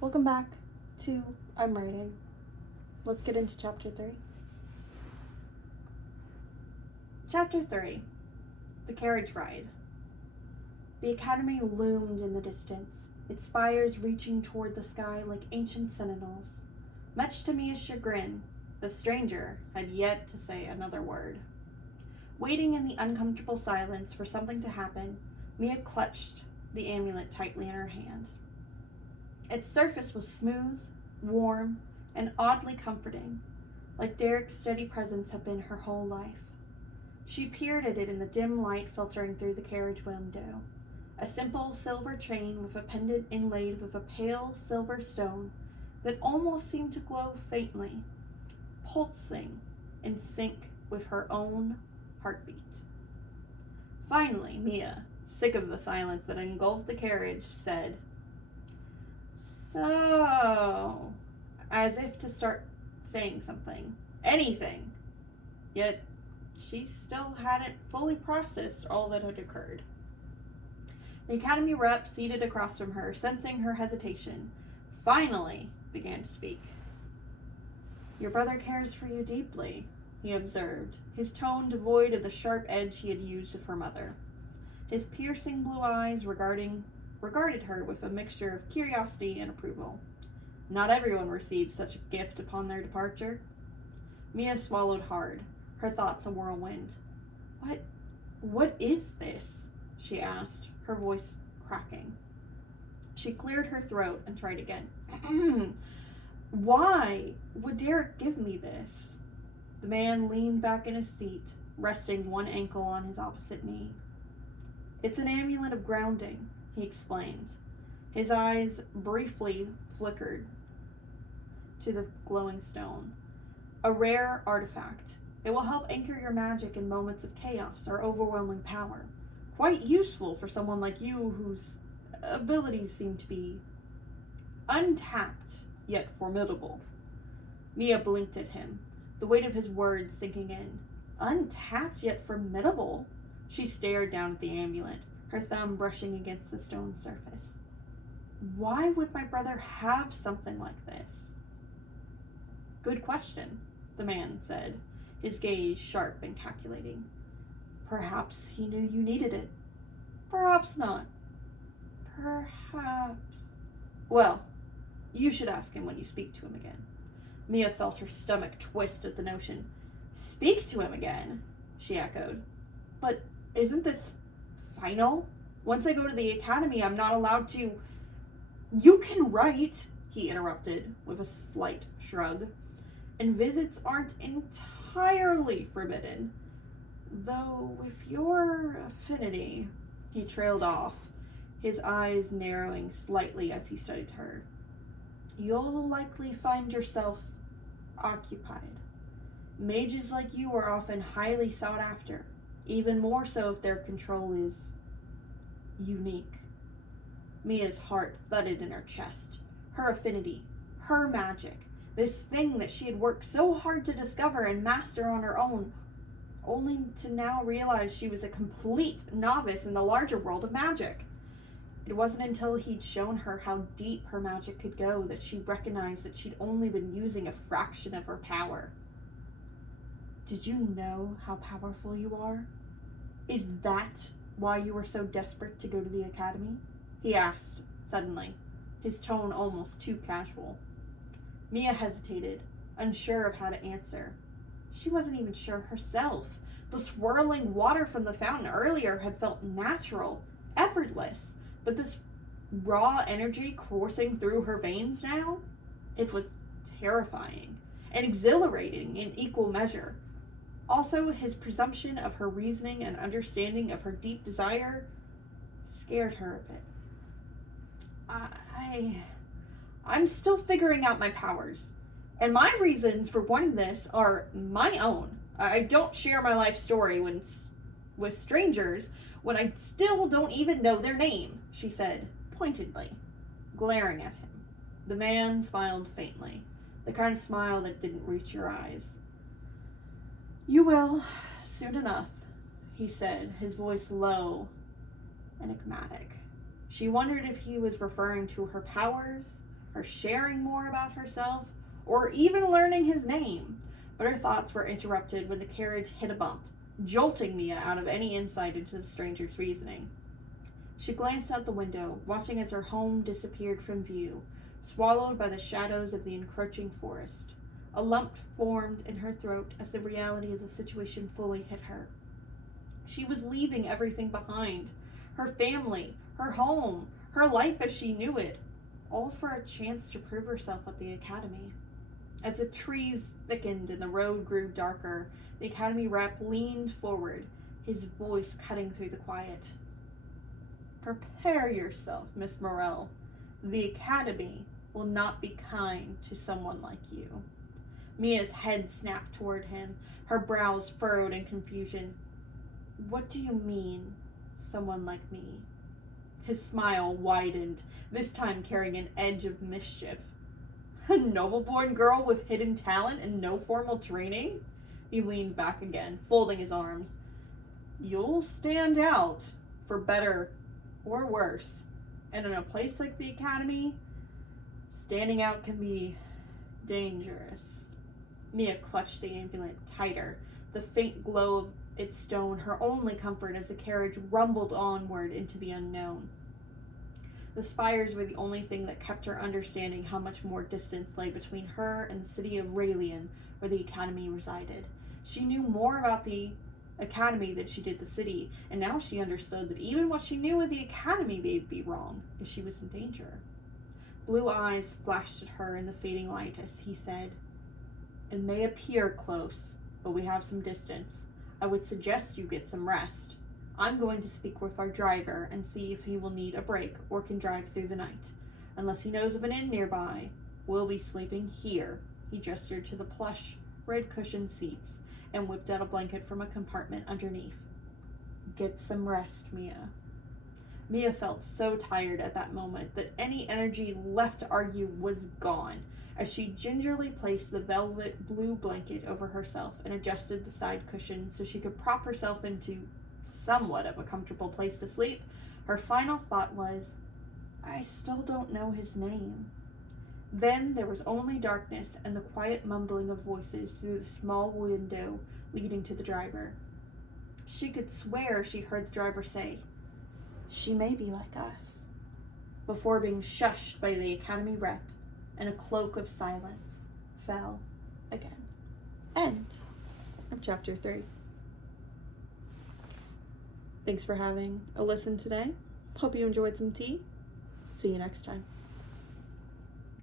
Welcome back to I'm Writing. Let's get into Chapter 3. Chapter 3. The Carriage Ride. The academy loomed in the distance, its spires reaching toward the sky like ancient sentinels. Much to Mia's chagrin, the stranger had yet to say another word. Waiting in the uncomfortable silence for something to happen, Mia clutched the amulet tightly in her hand. Its surface was smooth, warm, and oddly comforting, like Derek's steady presence had been her whole life. She peered at it in the dim light filtering through the carriage window. A simple silver chain with a pendant inlaid with a pale silver stone that almost seemed to glow faintly, pulsing in sync with her own heartbeat. Finally, Mia, sick of the silence that engulfed the carriage, said, "So," as if to start saying something, anything. Yet she still hadn't fully processed all that had occurred. The academy rep seated across from her, sensing her hesitation, finally began to speak. "Your brother cares for you deeply," he observed, his tone devoid of the sharp edge he had used with her mother. His piercing blue eyes regarded her with a mixture of curiosity and approval. Not everyone received such a gift upon their departure. Mia swallowed hard, her thoughts a whirlwind. What is this?" she asked, her voice cracking. She cleared her throat and tried again. "Why would Derek give me this?" The man leaned back in his seat, resting one ankle on his opposite knee. "It's an amulet of grounding," he explained. His eyes briefly flickered to the glowing stone. "A rare artifact. It will help anchor your magic in moments of chaos or overwhelming power. Quite useful for someone like you whose abilities seem to be untapped yet formidable." Mia blinked at him, the weight of his words sinking in. Untapped yet formidable? She stared down at the amulet, her thumb brushing against the stone surface. "Why would my brother have something like this?" "Good question," the man said, his gaze sharp and calculating. "Perhaps he knew you needed it. Perhaps not. Perhaps... Well, you should ask him when you speak to him again." Mia felt her stomach twist at the notion. "Speak to him again?" she echoed. "But isn't this final? Once I go to the academy, I'm not allowed to..." "You can write," he interrupted with a slight shrug. "And visits aren't entirely forbidden. Though with your affinity..." He trailed off, his eyes narrowing slightly as he studied her. "You'll likely find yourself occupied. Mages like you are often highly sought after, even more so if their control is unique." Mia's heart thudded in her chest. Her affinity, her magic, this thing that she had worked so hard to discover and master on her own, only to now realize she was a complete novice in the larger world of magic. It wasn't until he'd shown her how deep her magic could go that she recognized that she'd only been using a fraction of her power. "Did you know how powerful you are? Is that why you were so desperate to go to the academy?" he asked, suddenly, his tone almost too casual. Mia hesitated, unsure of how to answer. She wasn't even sure herself. The swirling water from the fountain earlier had felt natural, effortless, but this raw energy coursing through her veins now? It was terrifying and exhilarating in equal measure. Also, his presumption of her reasoning and understanding of her deep desire scared her a bit. I'm still figuring out my powers, and my reasons for wanting this are my own. I don't share my life story with strangers when I still don't even know their name," she said, pointedly, glaring at him. The man smiled faintly, the kind of smile that didn't reach your eyes. "You will, soon enough," he said, his voice low, enigmatic. She wondered if he was referring to her powers or sharing more about herself, or even learning his name. But her thoughts were interrupted when the carriage hit a bump, jolting Mia out of any insight into the stranger's reasoning. She glanced out the window, watching as her home disappeared from view, swallowed by the shadows of the encroaching forest. A lump formed in her throat as the reality of the situation fully hit her. She was leaving everything behind. Her family, her home, her life as she knew it, all for a chance to prove herself at the academy. As the trees thickened and the road grew darker, the academy rep leaned forward, his voice cutting through the quiet. Prepare yourself, Miss Morell. The academy will not be kind to someone like you. Mia's head snapped toward him, her brows furrowed in confusion. What do you mean, someone like me? His smile widened, this time carrying an edge of mischief. A noble-born girl with hidden talent and no formal training? He leaned back again, folding his arms. You'll stand out, for better or worse. And in a place like the academy, standing out can be dangerous. Mia clutched the amulet tighter, the faint glow of its stone her only comfort as the carriage rumbled onward into the unknown. The spires were the only thing that kept her understanding how much more distance lay between her and the city of Raelian, where the academy resided. She knew more about the academy than she did the city, and now she understood that even what she knew of the academy may be wrong if she was in danger. Blue eyes flashed at her in the fading light as he said, It may appear close, but we have some distance. I would suggest you get some rest. I'm going to speak with our driver and see if he will need a break or can drive through the night. Unless he knows of an inn nearby, we'll be sleeping here. He gestured to the plush, red-cushioned seats and whipped out a blanket from a compartment underneath. Get some rest, Mia. Mia felt so tired at that moment that any energy left to argue was gone, as she gingerly placed the velvet blue blanket over herself and adjusted the side cushion so she could prop herself into somewhat of a comfortable place to sleep. Her final thought was, I still don't know his name. Then there was only darkness and the quiet mumbling of voices through the small window leading to the driver. She could swear she heard the driver say, She may be like us, before being shushed by the academy rep, and a cloak of silence fell again. End of chapter 3. Thanks for having a listen today. Hope you enjoyed some tea. See you next time.